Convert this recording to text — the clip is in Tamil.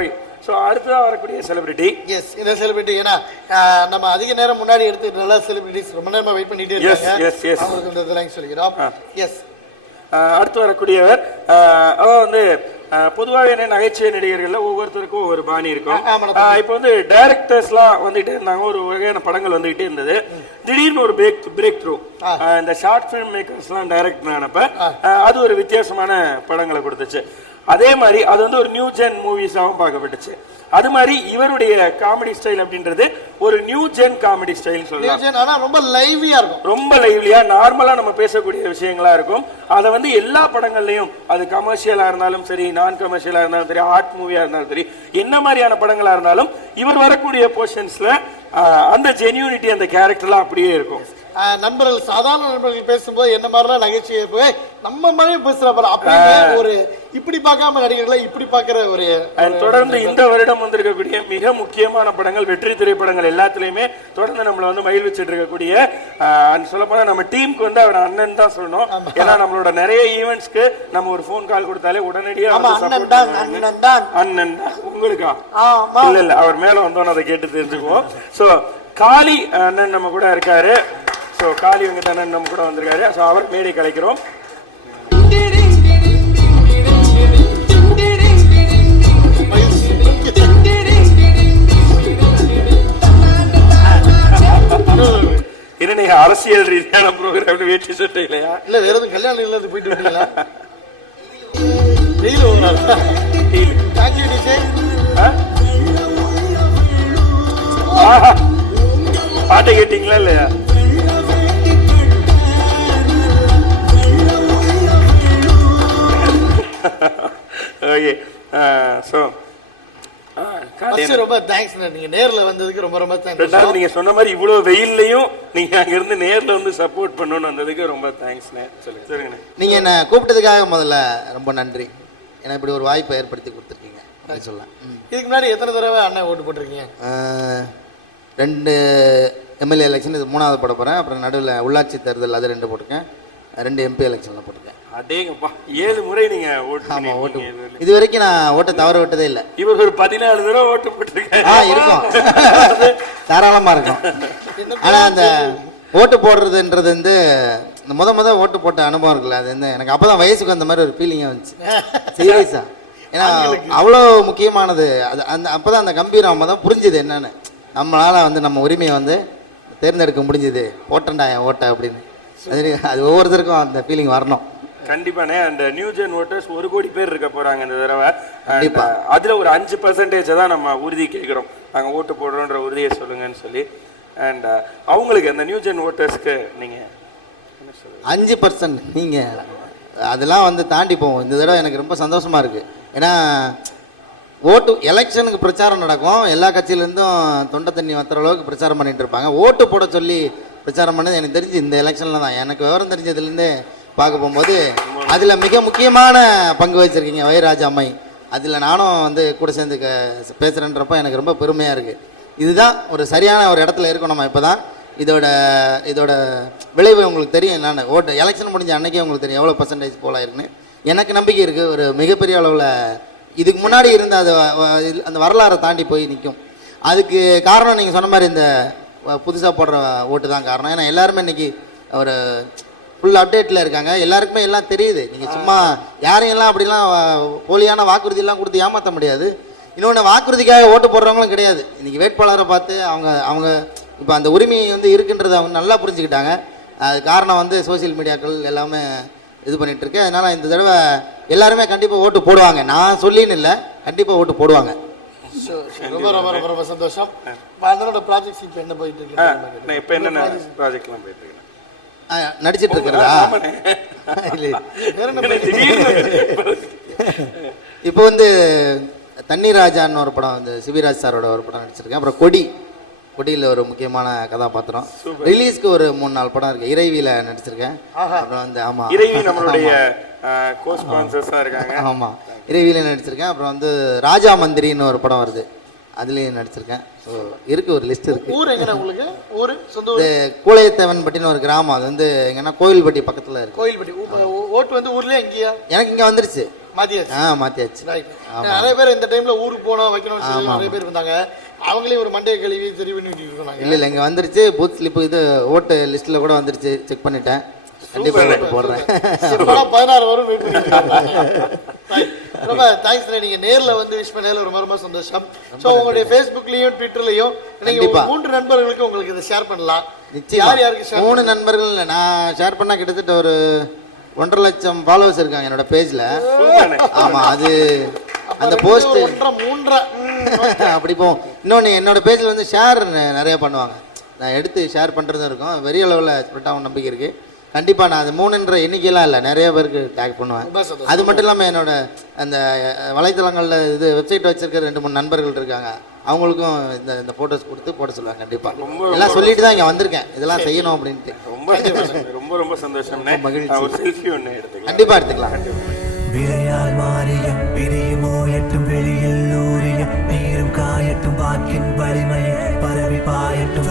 ஓகே. ஸோ அடுத்ததாக வரக்கூடிய செலிபிரிட்டி. எஸ், இந்த செலிபிரிட்டி ஏன்னா நம்ம அதிக நேரம் முன்னாடி எடுத்து நல்ல செலிபிரிட்டிஸ் ரொம்ப நேரமா வெயிட் பண்ணிட்டே இருக்காங்க. அவங்களுக்கு இந்த இதெல்லாம் சொல்லிக்கிறோம். எஸ், அடுத்து வரக்கூடியவர் அதாவது வந்து பொதுவாக என்ன நகைச்சுவை நடிகர்கள்ல ஒவ்வொருத்தருக்கும் ஒவ்வொரு பாணி இருக்கும். இப்போ வந்து டைரக்டர்ஸ்லாம் வந்துகிட்டே இருந்தாங்க, ஒரு வகையான படங்கள் வந்துகிட்டே இருந்தது. திடீர்னு ஒரு பிரேக் த்ரூ இந்த ஷார்ட் ஃபிலிம் மேக்கர்ஸ்லாம் டைரக்ட் ஆனப்ப அது ஒரு வித்தியாசமான படங்களை கொடுத்துச்சு. அதே மாதிரி அது வந்து ஒரு நியூ ஜென் மூவிஸாகவும் பார்க்கப்பட்டுச்சு. அது மாதிரி இவருடைய காமெடி ஸ்டைல் அப்படின்றது ஒரு நியூ ஜென் காமெடி ஸ்டைல் சொல்லலாம். ஆனா ரொம்ப லைவ்லியா இருக்கும், ரொம்ப லைவ்லியா நார்மலா நம்ம பேசக்கூடிய விஷயங்களா இருக்கும். அதை வந்து எல்லா படங்கள்லயும் அது கமர்ஷியலா இருந்தாலும் சரி, நான் கமர்ஷியலா இருந்தாலும் சரி, ஆர்ட் மூவியா இருந்தாலும் சரி, என்ன மாதிரியான படங்களா இருந்தாலும் இவர் வரக்கூடிய போர்ஷன்ஸ்ல அந்த ஜென்யூனிட்டி அந்த கேரக்டர்லாம் அப்படியே இருக்கும். நண்பர்கள், சாதாரண நண்பர்கள் பேசும்போது என்ன மாதிரிலாம் நகைச்சுவை போய் நம்ம மாதிரி பேசுற அப்படின்னு ஒரு இப்படி பார்க்காம நடிகர்களை இப்படி பார்க்கிற ஒரு தொடர்ந்து இந்த வருடம் வந்திருக்கக்கூடிய மிக முக்கியமான படங்கள், வெற்றி திரைப்படங்கள் எல்லாத்துலயுமே தொடர்ந்து நம்மள வந்து மகிழ்விச்சுட்டு இருக்கக்கூடிய சொல்ல போனா நம்ம டீமுக்கு வந்து அவர் அண்ணன் தான் சொல்லணும். ஏன்னா நம்மளோட நிறைய ஈவெண்ட்ஸ்க்கு நம்ம ஒரு போன் கால் கொடுத்தாலே உடனடியா அண்ணன் தான். உங்களுக்கா? இல்ல அவர் மேல வந்தோன்னு அதை கேட்டு தெரிஞ்சுக்குவோம். சோ காளி அண்ணன் நம்ம கூட இருக்காரு. ஸோ காளி வெங்கட் அண்ணன் நம்ம கூட வந்திருக்காரு. ஸோ அவர் மேடை கலைக்கிறோம். என்ன அரசியல் ரீதியான ப்ரோக்ராம் வேட்டி சட்டை இல்லையா? இல்ல வேற எதுவும் கல்யாணம் இல்ல போயிட்டு வந்தீங்களா? பாட்டை கேட்டீங்களா இல்லையா? ஓகே. ஸோ ரொம்ப தேங்க்ஸ், நீங்க நேர்ல வந்ததுக்கு ரொம்ப ரொம்ப தேங்க்ஸ். நீங்க சொன்ன மாதிரி இவ்வளவு வெயில்லையும் நீங்க அங்க இருந்து நேர்ல வந்து சப்போர்ட் பண்ணணும்னு வந்ததுக்கு ரொம்ப தேங்க்ஸ். சொல்லுங்க. நீங்க என்ன கூப்பிட்டதுக்காக முதல்ல ரொம்ப நன்றி. ஏன்னா இப்படி ஒரு வாய்ப்பை ஏற்படுத்தி கொடுத்துருக்கீங்க சொல்லலாம். இதுக்கு முன்னாடி எத்தனை தடவை அண்ணன் ஓட்டு போட்டிருக்கீங்க? 2 எம்எல்ஏ எலெக்ஷன், இது 3வது போட போகிறேன். அப்புறம் நடுவில் உள்ளாட்சி தேர்தல் அது 2 போட்டிருக்கேன். 2 எம்பி எலெக்ஷனில் போட்டிருக்கேன். அடேங்கப்பா, 7 முறை நீங்க ஓட்டு. ஆமாம், ஓட்டு இது வரைக்கும் நான் ஓட்டை தவற விட்டதே இல்லை. இவர் ஒரு 14 தடவை ஓட்டு போட்டிருக்கேன். இருக்கும், தாராளமாக இருக்கும். ஆனால் அந்த ஓட்டு போடுறதுன்றது வந்து இந்த முத ஓட்டு போட்ட அனுபவம் இருக்குல்ல, அது வந்து எனக்கு அப்போ தான் வயசுக்கு அந்த மாதிரி ஒரு ஃபீலிங்காக வந்துச்சு. சீரியஸாக, ஏன்னா அவ்வளோ முக்கியமானது அது. அந்த அப்போ தான் அந்த கம்பீரம் தான் புரிஞ்சுது என்னன்னு. நம்மளால் வந்து நம்ம உரிமையை வந்து தேர்ந்தெடுக்க முடிஞ்சுது, போட்டண்டா என் ஓட்டை அப்படின்னு. அது ஒவ்வொருத்தருக்கும் அந்த ஃபீலிங் வரணும். கண்டிப்பானே. அந்த நியூ ஜென் ஓட்டர்ஸ் 1 கோடி பேர் இருக்க போறாங்க இந்த தடவை. அதுல ஒரு 5% தான் நம்ம உறுதி கேட்கிறோம், நாங்கள் ஓட்டு போடுறோன்ற உறுதியை சொல்லுங்கன்னு சொல்லி. அண்ட் அவங்களுக்கு அந்த நியூ ஜென் ஓட்டர்ஸ்க்கு நீங்க 5% நீங்க அதெல்லாம் வந்து தாண்டி போவோம். இந்த தடவை எனக்கு ரொம்ப சந்தோஷமா இருக்கு. ஏன்னா ஓட்டு எலெக்ஷனுக்கு பிரச்சாரம் நடக்கும், எல்லா கட்சியிலேருந்தும் தொண்டை தண்ணி வத்துற அளவுக்கு பிரச்சாரம் பண்ணிட்டு இருப்பாங்க. ஓட்டு போட சொல்லி பிரச்சாரம் பண்ணது எனக்கு தெரிஞ்சு இந்த எலெக்ஷனில் தான். எனக்கு விவரம் தெரிஞ்சதுலேருந்தே பார்க்க போகும்போது அதில் மிக முக்கியமான பங்கு வச்சுருக்கீங்க வைராஜா அம்மை. அதில் நானும் வந்து கூட சேர்ந்து பேசுகிறேன்றப்போ எனக்கு ரொம்ப பெருமையாக இருக்குது. இதுதான் ஒரு சரியான ஒரு இடத்துல இருக்கும். நம்ம இப்போ தான் இதோட விளைவு உங்களுக்கு தெரியும் என்னென்னு. ஓட்டு எலெக்ஷன் முடிஞ்ச அன்றைக்கே உங்களுக்கு தெரியும் எவ்வளோ % போல் இருக்குன்னு. எனக்கு நம்பிக்கை இருக்குது ஒரு மிகப்பெரிய அளவில் இதுக்கு முன்னாடி இருந்த அது அந்த வரலாறை தாண்டி போய் நிற்கும். அதுக்கு காரணம் நீங்கள் சொன்ன மாதிரி இந்த புதுசாக போடுற ஓட்டு தான் காரணம். ஏன்னா எல்லாருமே இன்றைக்கி ஒரு ஃபுல் அப்டேட்டில் இருக்காங்க, எல்லாருக்குமே எல்லாம் தெரியுது. நீங்கள் சும்மா யாரையெல்லாம் அப்படிலாம் போலியான வாக்குறுதியெல்லாம் கொடுத்து ஏமாற்ற முடியாது. இன்னொன்று, வாக்குறுதிக்காக ஓட்டு போடுறவங்களும் கிடையாது. இன்றைக்கி வேட்பாளரை பார்த்து அவங்க இப்போ அந்த உரிமை வந்து இருக்குன்றதை அவங்க நல்லா புரிஞ்சுக்கிட்டாங்க. அது காரணம் வந்து சோசியல் மீடியாக்கள் எல்லாமே இது பண்ணிட்டு இருக்கு. அதனால இந்த தடவை எல்லாருமே கண்டிப்பாக ஓட்டு போடுவாங்க. நான் சொல்லின்னு இல்லை, கண்டிப்பாக ஓட்டு போடுவாங்க. ரொம்ப ரொம்ப ரொம்ப சந்தோஷம். அதனோட ப்ராஜெக்ட்ஸ் இப்போ என்ன போயிட்டு இருக்கு? இப்போ என்னென்ன ப்ராஜெக்ட்லாம் போயிட்டு இருக்கு? நடிச்சிட்டு இருக்கிறதா? இப்போ வந்து தண்ணீராஜான்னு ஒரு படம் வந்து சிவிராஜ் சாரோட ஒரு படம் நடிச்சிருக்கேன். அப்புறம் கொடியில் ஒரு முக்கியமான கதாபாத்திரம். ரிலீஸ்க்கு ஒரு 3-4 படம் இருக்கு. இறைவியில நடிச்சிருக்கேன். அப்புறம் வந்து ஆமா, இறைவி நம்மளுடைய கோ-ஸ்பான்சர்ஸா இருக்காங்க. ஆமா, இறைவியில நடிச்சிருக்கேன். அப்புறம் வந்து ராஜா மந்திரின்னு ஒரு படம் வருது, அதுலேயும் நடிச்சிருக்கேன். ஸோ இருக்கு, ஒரு லிஸ்ட் இருக்கு. ஊர் எங்கன்னா உங்களுக்கு? ஊர் சொந்த ஊர்? கூளையத்தேவன்பட்டின்னு ஒரு கிராமம். அது வந்து எங்கன்னா கோயில்பட்டி பக்கத்தில் இருக்கு. கோயில்பட்டி. ஓட்டு வந்து ஊர்லேயே எங்கேயா? எனக்கு இங்கே வந்துருச்சு. மாத்தியாச்சு. மாத்தியாச்சு. நிறைய பேர் இந்த டைம்ல ஊருக்கு போனோம் வைக்கணும்னு சொல்லி நிறைய பேர் இருந்தாங்க. அவங்களே ஒரு மண்டைய கழுவி சரி பண்ணி சொன்னாங்க. இல்ல இங்க வந்துருச்சு. பூத் ஸ்லிப் இது ஓட்டு லிஸ்ட்ல கூட வந்துருச்சு. செக் பண்ணிட்டேன். கண்டிப்பா போடுறேன். 16 வரும் வெயிட் பண்ணிட்டு. ரொம்ப தேங்க்ஸ். நீங்க நேர்ல வந்து விஷ் பண்ணல ரொம்ப சந்தோஷம். சோ உங்களுடைய Facebookலயும் Twitterலயும் நீங்க 3 நண்பர்களுக்கு உங்களுக்கு இத ஷேர் பண்ணலாம். யார் யாருக்கு ஷேர்? 3 நண்பர்கள் நான் ஷேர் பண்ணா கிட்டத்தட்ட ஒரு 1.5 லட்சம் ஃபாலோவர்ஸ் இருக்காங்க என்னோட பேஜ்ல. ஆமா அது அந்த போஸ்ட் 3 அப்படி போகும். இன்னொன்னு என்னோட பேஜ்ல வந்து ஷேர் நிறைய பண்ணுவாங்க. நான் எடுத்து ஷேர் பண்றதும் இருக்கும். பெரிய லெவலில் ஸ்ப்ரெட் ஆகும் நம்பிக்கை இருக்கு. கண்டிப்பா நான் அது 3ன்ற எண்ணிக்கையெல்லாம் இல்லை, நிறைய பேருக்கு டேக் பண்ணுவேன். அது மட்டும் இல்லாமல் என்னோட அந்த வலைத்தளங்களில் இது வெப்சைட் வச்சிருக்க 2-3 நண்பர்கள் இருக்காங்க. அவங்களுக்கும் இந்த போட்டோஸ் கொடுத்து போட சொல்லுவாங்க. கண்டிப்பா எல்லாம் சொல்லிட்டு தான் இங்க வந்திருக்கேன் இதெல்லாம் செய்யணும் அப்படின்ட்டு. ரொம்ப ரொம்ப சந்தோஷம். கண்டிப்பா எடுத்துக்கலாம். விரையால் மாறியும் விரியுமோ எட்டும் வெளியில் ஊறியும் நீரும் காயட்டும் வாக்கின் வலிமை பரவி பாயட்டும்